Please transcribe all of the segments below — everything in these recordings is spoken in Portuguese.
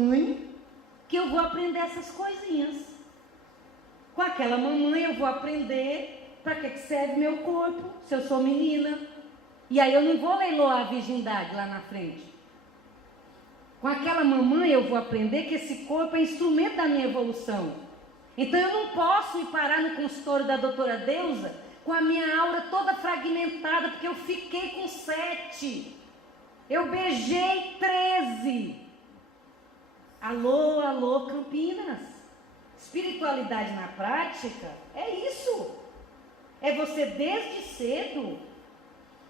mamãe que eu vou aprender essas coisinhas. Com aquela mamãe eu vou aprender para que serve meu corpo, se eu sou menina. E aí eu não vou leiloar a virgindade lá na frente. Com aquela mamãe eu vou aprender que esse corpo é instrumento da minha evolução. Então eu não posso ir parar no consultório da doutora Deusa com a minha aura toda fragmentada, porque eu fiquei com 7. Eu beijei 13. Alô, alô, Campinas. Espiritualidade na prática é isso. É você desde cedo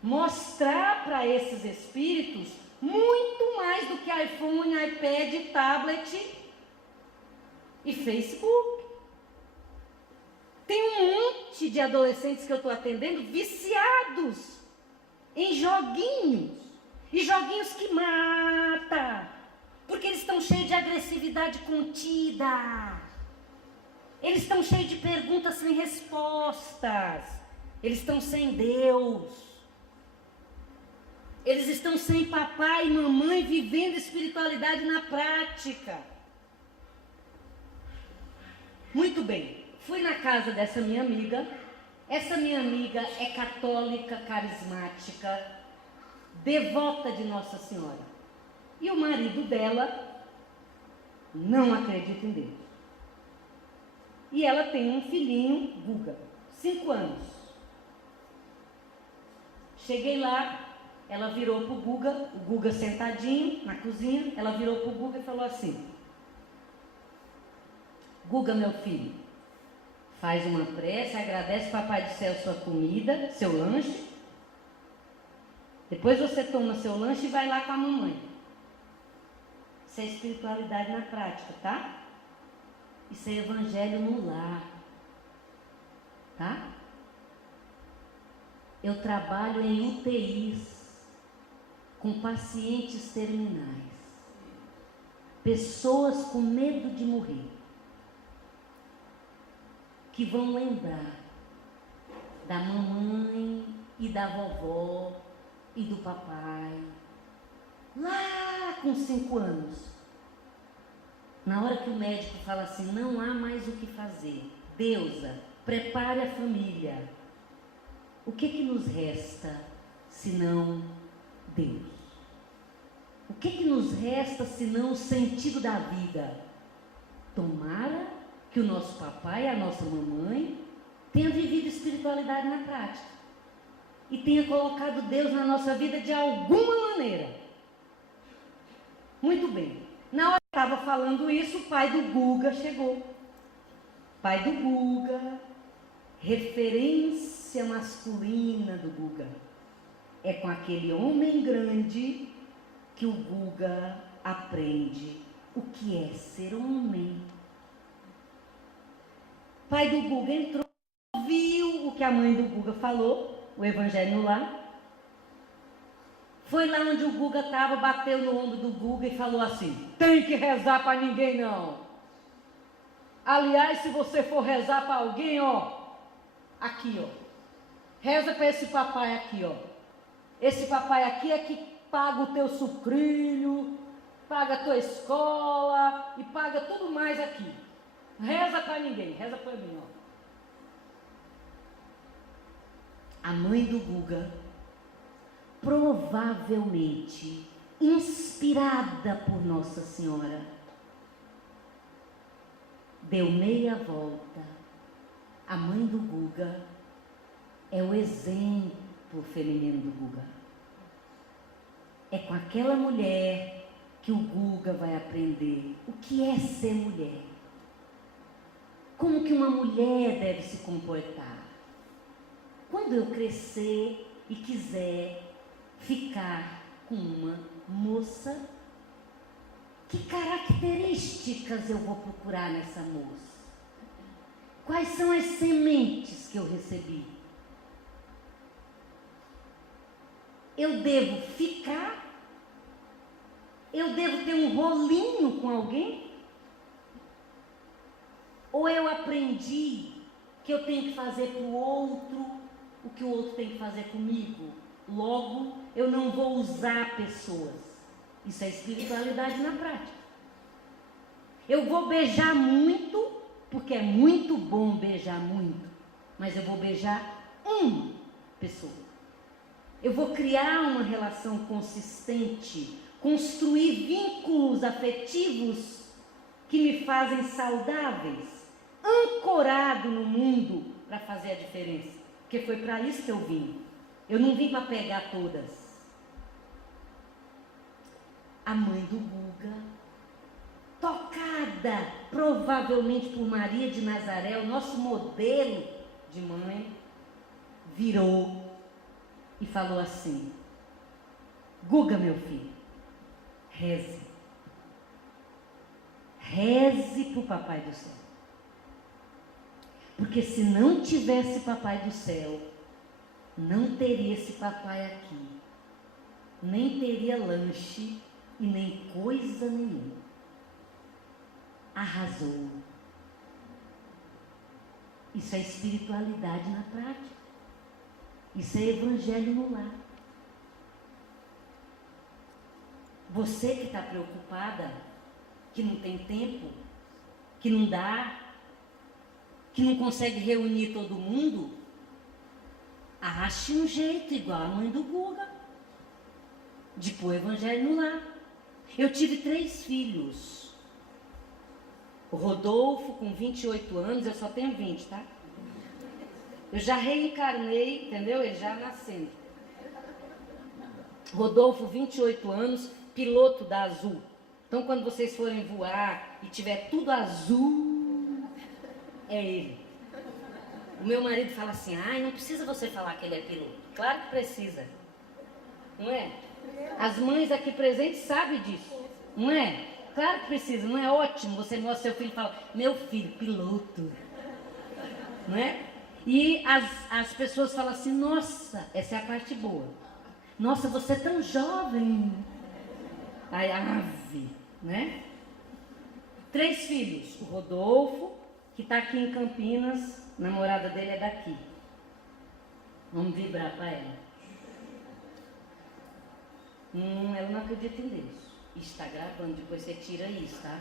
mostrar para esses espíritos muito mais do que iPhone, iPad, tablet e Facebook. Tem um monte de adolescentes que eu estou atendendo viciados em joguinhos. E joguinhos que matam. Porque eles estão cheios de agressividade contida. Eles estão cheios de perguntas sem respostas. Eles estão sem Deus. Eles estão sem papai e mamãe vivendo espiritualidade na prática. Muito bem. Fui na casa dessa minha amiga. Essa minha amiga é católica, carismática, devota de Nossa Senhora. E o marido dela não acredita em Deus. E ela tem um filhinho, Guga, 5 anos. Cheguei lá, ela virou pro Guga, o Guga sentadinho na cozinha, ela virou pro Guga e falou assim: Guga, meu filho, faz uma prece, agradece Papai do Céu sua comida, seu lanche. Depois você toma seu lanche e vai lá com a mamãe. Isso é espiritualidade na prática, tá? Isso é evangelho no lar, tá? Eu trabalho em UTIs com pacientes terminais, pessoas com medo de morrer, que vão lembrar da mamãe e da vovó e do papai, lá com 5 anos. Na hora que o médico fala assim, não há mais o que fazer, Deusa, prepare a família. O que nos resta, senão Deus? O que nos resta, senão o sentido da vida? Tomara que o nosso papai e a nossa mamãe tenham vivido espiritualidade na prática e tenha colocado Deus na nossa vida de alguma maneira. Muito bem. Na hora que eu estava falando isso, o pai do Guga chegou. Pai do Guga, referência masculina do Guga. É com aquele homem grande que o Guga aprende o que é ser homem. Pai do Guga entrou, viu o que a mãe do Guga falou, o evangelho no lar. Foi lá onde o Guga estava, bateu no ombro do Guga e falou assim: tem que rezar para ninguém não. Aliás, se você for rezar para alguém, ó, aqui, ó, reza para esse papai aqui, ó. Esse papai aqui é que paga o teu sucrilho, paga a tua escola e paga tudo mais aqui. Reza para ninguém, reza para mim, ó. A mãe do Guga, provavelmente inspirada por Nossa Senhora, deu meia volta. A mãe do Guga é o exemplo feminino do Guga. É com aquela mulher que o Guga vai aprender o que é ser mulher. Como que uma mulher deve se comportar. Quando eu crescer e quiser ficar com uma moça, que características eu vou procurar nessa moça? Quais são as sementes que eu recebi? Eu devo ficar? Eu devo ter um rolinho com alguém? Ou eu aprendi que eu tenho que fazer para o outro o que o outro tem que fazer comigo? Logo, eu não vou usar pessoas. Isso é espiritualidade na prática. Eu vou beijar muito, porque é muito bom beijar muito, mas eu vou beijar uma pessoa. Eu vou criar uma relação consistente, construir vínculos afetivos que me fazem saudáveis, ancorado no mundo para fazer a diferença. Porque foi para isso que eu vim. Eu não vim para pegar todas. A mãe do Guga, tocada provavelmente por Maria de Nazaré, o nosso modelo de mãe, virou e falou assim: Guga, meu filho, reze. Reze para o Papai do Céu. Porque se não tivesse Papai do Céu, não teria esse papai aqui. Nem teria lanche e nem coisa nenhuma. Arrasou. Isso é espiritualidade na prática. Isso é evangelho no lar. Você que está preocupada, que não tem tempo, que não dá, que não consegue reunir todo mundo, ache um jeito igual a mãe do Guga de pôr o evangelho no lar. Eu tive 3 filhos. O Rodolfo com 28 anos, eu só tenho 20, tá? Eu já reencarnei, entendeu? Ele já nascendo. Rodolfo, 28 anos, piloto da Azul. Então, quando vocês forem voar e tiver tudo azul, é ele. O meu marido fala assim: ai, não precisa você falar que ele é piloto. Claro que precisa. Não é? As mães aqui presentes sabem disso. Não é? Claro que precisa. Não é ótimo você mostra seu filho e fala: meu filho, piloto. Não é? E as pessoas falam assim: nossa, essa é a parte boa. Nossa, você é tão jovem. Ai, ave, né? 3 filhos. O Rodolfo, que está aqui em Campinas, a namorada dele é daqui. Vamos vibrar para ela. Ela não acredita em Deus. Está gravando, depois você tira isso, tá?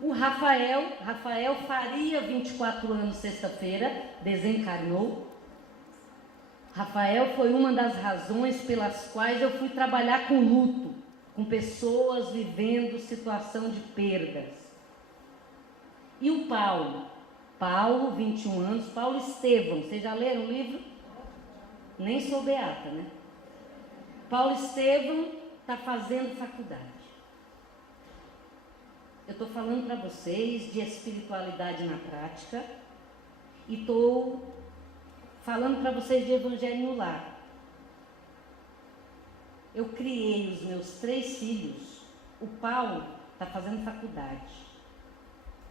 O Rafael faria 24 anos sexta-feira, desencarnou. Rafael foi uma das razões pelas quais eu fui trabalhar com luto, com pessoas vivendo situação de perdas. E o Paulo, 21 anos, Paulo Estevão, vocês já leram o livro? Nem sou beata, né? Paulo Estevão está fazendo faculdade. Eu estou falando para vocês de espiritualidade na prática e estou falando para vocês de evangelho no lar. Eu criei os meus 3 filhos. O Paulo está fazendo faculdade.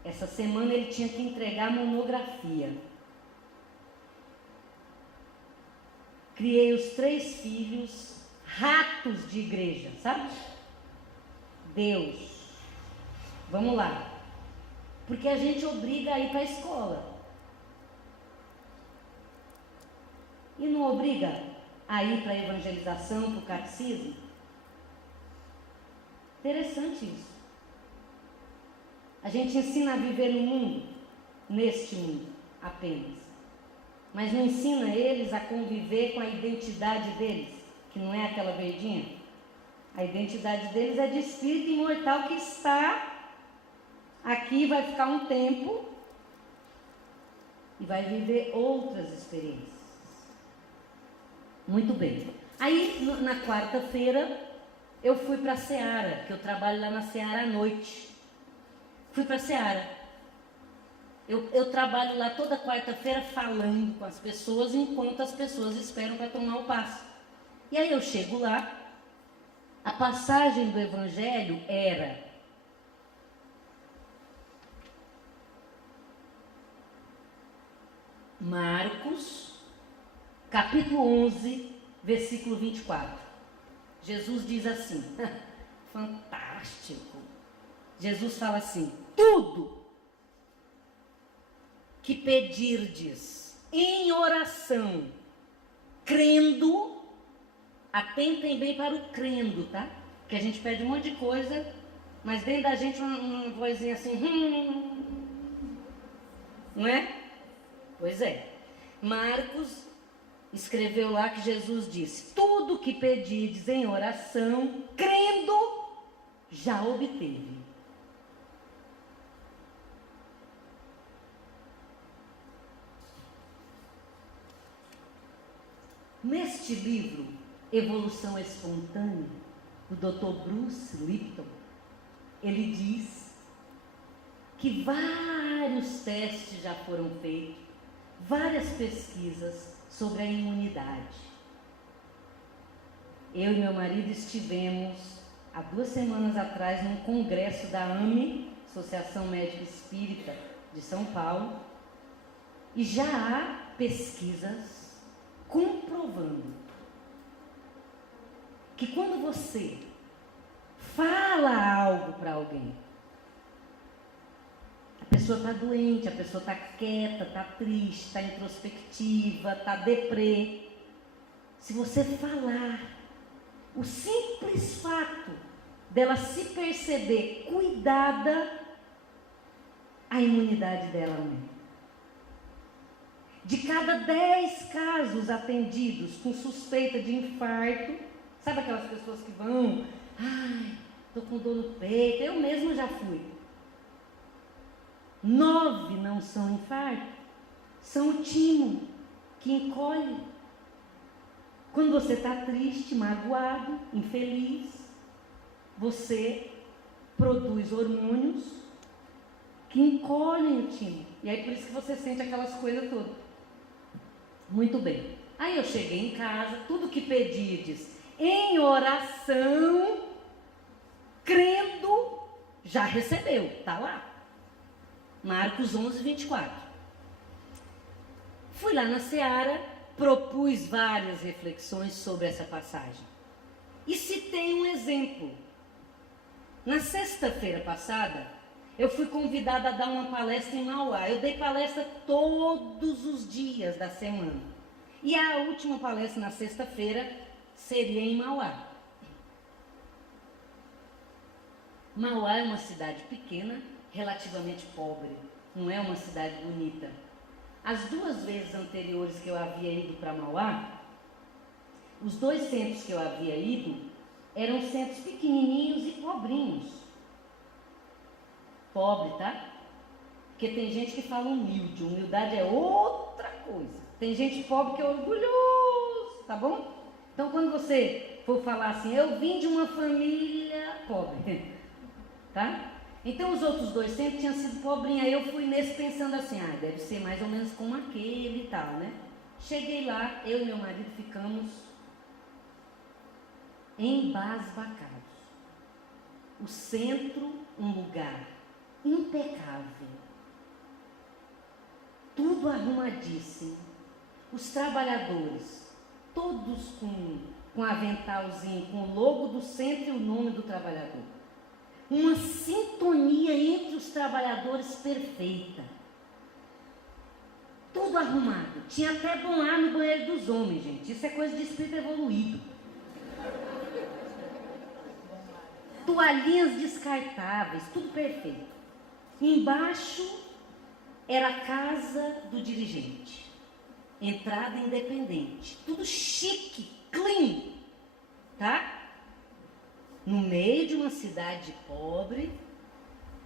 Essa semana ele tinha que entregar a monografia. Criei os 3 filhos, ratos de igreja, sabe? Deus. Vamos lá. Porque a gente obriga a ir para a escola. E não obriga a ir para a evangelização, para o catecismo? Interessante isso. A gente ensina a viver no mundo, neste mundo, apenas. Mas não ensina eles a conviver com a identidade deles, que não é aquela verdinha. A identidade deles é de espírito imortal que está aqui, vai ficar um tempo e vai viver outras experiências. Muito bem. Aí, na quarta-feira, eu fui para a Seara, que eu trabalho lá na Seara à noite. Fui para a Seara. Eu trabalho lá toda quarta-feira falando com as pessoas, enquanto as pessoas esperam para tomar o passe. E aí eu chego lá, a passagem do Evangelho era: Marcos, capítulo 11, versículo 24. Jesus diz assim, fantástico. Jesus fala assim: tudo que pedirdes em oração, crendo, atentem bem para o crendo, tá? Porque a gente pede um monte de coisa, mas dentro da gente uma vozinha assim, não é? Pois é. Marcos escreveu lá que Jesus disse: tudo que pedirdes em oração, crendo, já obteve. Neste livro, Evolução Espontânea, do Dr. Bruce Lipton, ele diz que vários testes já foram feitos, várias pesquisas sobre a imunidade. Eu e meu marido estivemos há 2 semanas atrás num congresso da AME, Associação Médica Espírita de São Paulo, e já há pesquisas comprovando que quando você fala algo para alguém, a pessoa está doente, a pessoa está quieta, está triste, está introspectiva, está deprê. Se você falar, o simples fato dela se perceber cuidada, a imunidade dela aumenta. De cada 10 casos atendidos com suspeita de infarto, sabe aquelas pessoas que vão, estou com dor no peito, eu mesma já fui. 9 não são infarto, são o timo que encolhe. Quando você está triste, magoado, infeliz, você produz hormônios que encolhem o timo. E aí por isso que você sente aquelas coisas todas. Muito bem. Aí eu cheguei em casa, tudo que pedides em oração, crendo, já recebeu, está lá. Marcos 11, 24. Fui lá na Seara, propus várias reflexões sobre essa passagem. E citei um exemplo. Na sexta-feira passada, eu fui convidada a dar uma palestra em Mauá. Eu dei palestra todos os dias da semana. E a última palestra na sexta-feira seria em Mauá. Mauá é uma cidade pequena, relativamente pobre. Não é uma cidade bonita. As 2 vezes anteriores que eu havia ido para Mauá, os 2 centros que eu havia ido eram centros pequenininhos e pobrinhos. Pobre, tá? Porque tem gente que fala humilde. Humildade é outra coisa. Tem gente pobre que é orgulhoso, tá bom? Então quando você for falar assim, eu vim de uma família pobre, tá? Então os outros 2 sempre tinham sido pobrinhos. Aí eu fui nesse pensando assim, deve ser mais ou menos como aquele e tal, né? Cheguei lá, eu e meu marido ficamos embasbacados. O centro, um lugar impecável, tudo arrumadíssimo, os trabalhadores, todos com aventalzinho, com o logo do centro e o nome do trabalhador, uma sintonia entre os trabalhadores perfeita, tudo arrumado, tinha até bom ar no banheiro dos homens, gente, isso é coisa de espírito evoluído. Toalhinhas descartáveis, tudo perfeito. Embaixo era a casa do dirigente, entrada independente, tudo chique, clean, tá? No meio de uma cidade pobre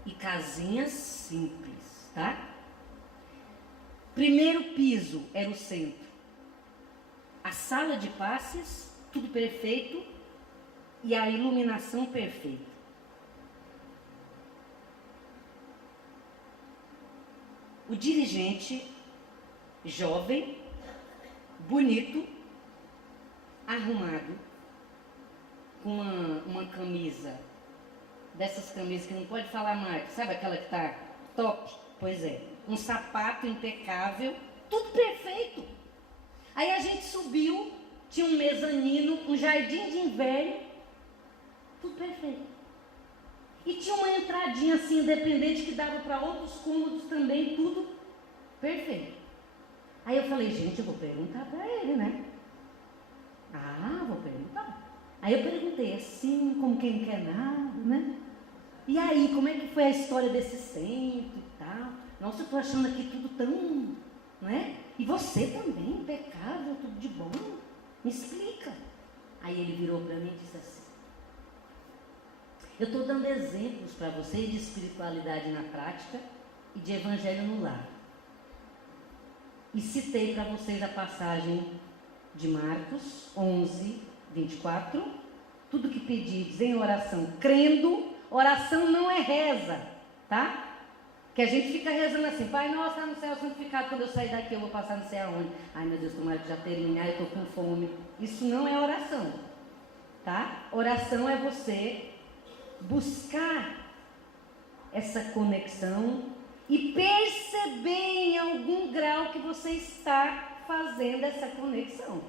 e casinhas simples, tá? Primeiro piso era o centro, a sala de passes, tudo perfeito e a iluminação perfeita. O dirigente, jovem, bonito, arrumado, com uma camisa, dessas camisas que não pode falar marca, sabe aquela que tá top? Pois é, um sapato impecável, tudo perfeito. Aí a gente subiu, tinha um mezanino, um jardim de inverno, tudo perfeito. E tinha uma entradinha assim, independente, que dava para outros cômodos também, tudo perfeito. Aí eu falei, gente, eu vou perguntar para ele, né? Vou perguntar. Aí eu perguntei assim, como quem não quer nada, né? E aí, como é que foi a história desse centro e tal? Nossa, eu estou achando aqui tudo tão, né? E você também, impecável, tudo de bom. Me explica. Aí ele virou para mim e disse assim: eu estou dando exemplos para vocês de espiritualidade na prática e de evangelho no lar. E citei para vocês a passagem de Marcos 11, 24. Tudo que pedides em oração, crendo, oração não é reza, tá? Que a gente fica rezando assim: Pai nosso, está no céu santificado, quando eu sair daqui eu vou passar não sei aonde. Ai meu Deus, tomara que já termine, ai eu estou com fome. Isso não é oração, tá? Oração é você buscar essa conexão e perceber em algum grau que você está fazendo essa conexão.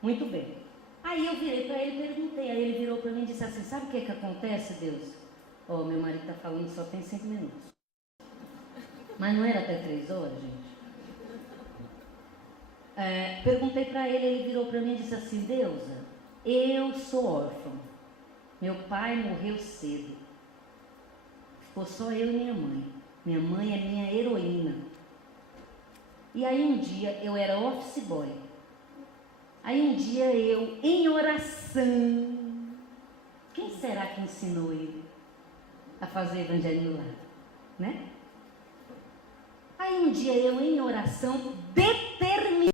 Muito bem. Aí eu virei para ele e perguntei, aí ele virou para mim e disse assim: sabe o que acontece, Deus? Ó, meu marido está falando que só tem 5 minutos. Mas não era até 3 horas, gente? Perguntei para ele, ele virou para mim e disse assim: Deusa, eu sou órfão. Meu pai morreu cedo. Ficou só eu e minha mãe. Minha mãe é minha heroína. E aí um dia eu era office boy. Aí um dia eu, em oração, quem será que ensinou ele a fazer evangelho no lar? Né? Aí um dia eu, em oração, determinei